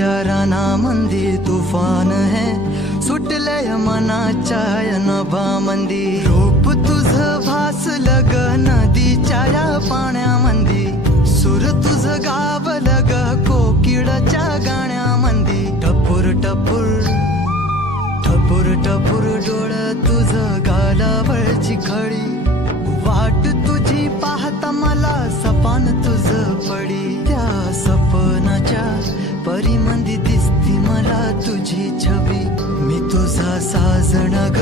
रानामंदी तुफान है सुटलय मनाच्या नभामंदी रूप तुझं भासलं ग नदीच्या या पाण्यामंदी सूर तुझं गावलं ग कोकिळाच्या गाण्यामंदी टपूर टपूर टपूर टपूर डोळं तुझं गालावरची खडी वाट तुझी पाहता मला सपान तुझं पडी त्या सपनाच्या परीमंदी दिसती मला तुझी छबी मी तुझा साजण ग